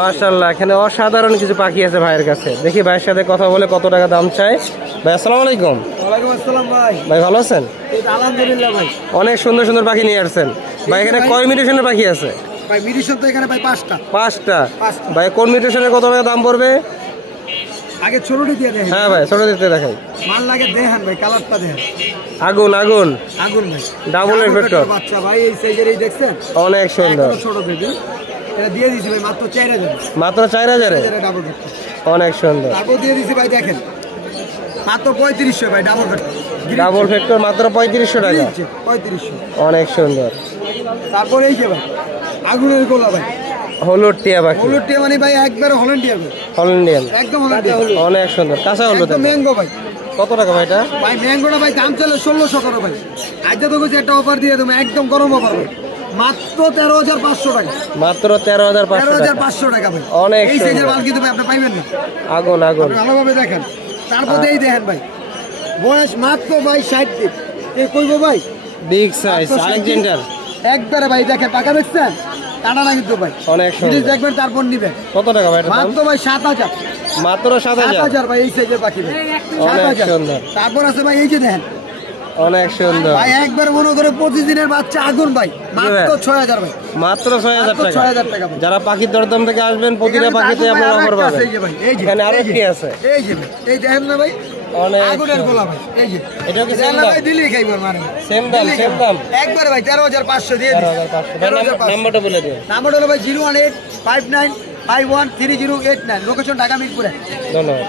মাশাআল্লাহ, এখানে অসাধারণ কিছু পাখি আছে ভাইয়ের কাছে। দেখি ভাইয়ের সাথে কথা বলে কত টাকা দাম চাই। ভাই আসসালামু আলাইকুম। ওয়ালাইকুম আসসালাম ভাই। ভাই ভালো আছেন? আলহামদুলিল্লাহ ভাই। অনেক সুন্দর সুন্দর পাখি নিয়ে আসছেন ভাই। এখানে কয় মিউটেশনের পাখি আছে? ভাই মিউটেশন তো এখানে ভাই পাঁচটা। ভাই কোন মিউটেশনের কত টাকা দাম পড়বে? আগে ছোটটি দিয়ে দেখেন। হ্যাঁ ভাই ছোট দিতে দেখাই। মাল লাগে দেখেন ভাই, কালারটা দেখেন। আগুন আগুন আগুন ভাই। ডাবল এফেক্টর বাচ্চা ভাই, এই সাইজের এই দেখছেন? অনেক সুন্দর। ছোট বেবি। এটা দিয়ে দিছি ভাই মাত্র 4000। মাত্র 4000 এ? Double factor. অনেক সুন্দর। তারপর দিয়ে দিছি ভাই দেখেন মাত্র 3500 ভাই ডাবল ফ্যাক্টর। ডাবল ফ্যাক্টর মাত্র 3500 টাকা। 3500। অনেক সুন্দর। তারপর এই যে ভাই আগুনের গোলা ভাই, হলুদ টিয়া পাখি। হলুদ টিয়া মানে ভাই একবারে হল্যান্ডিয়ান ভাই। হল্যান্ডিয়ান একদম হল্যান্ডিয়ান। অনেক সুন্দর। কাঁচা হলুদ। একদম ম্যাঙ্গো ভাই। কত টাকা ভাই এটা? ভাই ম্যাঙ্গোটা ভাই দাম চলে 1600 টাকা ভাই। আজ তো কইছি একটা অফার দিয়ে দেবো, একদম গরম অফার ভাই। মাত্র 13500 টাকা। মাত্র 13500 টাকা ভাই। অনেক এই সাইজের মাল কিন্তু আপনি পাইবেন না। আগুন আগুন। ভালোভাবে দেখেন। তারপর এই দেখেন ভাই, বয়স মাত্র ভাই 60 দিন। এই কইবো ভাই বিগ সাইজ আলেকজান্ডার। একবারে ভাই দেখেন টাকা দেখছেন? টানা না কিন্তু ভাই। অনেক সুন্দর। দেখবেন তারপর নিবেন। কত টাকা ভাই এটা? মাত্র ভাই 7000। মাত্র 7000 ভাই এই সাইজের পাখি ভাই। অনেক সুন্দর। তারপর আছে ভাই এই যে দেখেন অনেক সুন্দর ভাই, একবার মনে করে 25 দিনের বাচ্চা আগুন ভাই, মাত্র 6000 ভাই। মাত্র 6000 টাকা। 6000 টাকা ভাই। যারা পাখির দরদাম থেকে আসবেন প্রতিটা পাখিতে আপনারা অফার পাবেন। এখানে আরো কি আছে? এই যে ভাই, এই দেখেন না ভাই, অনেক আগুনের গোলা ভাই। এই যে এটা কি সেম দাম দাম? ভাই, দিলেই খাইবার মানে সেম দাম। একবারে ভাই 13500 দিয়ে দিই। 13500। নাম্বারটা বলে দিন। নাম্বার হলো ভাই 01859513089, লোকেশন ঢাকা মিরপুরে। ধন্যবাদ।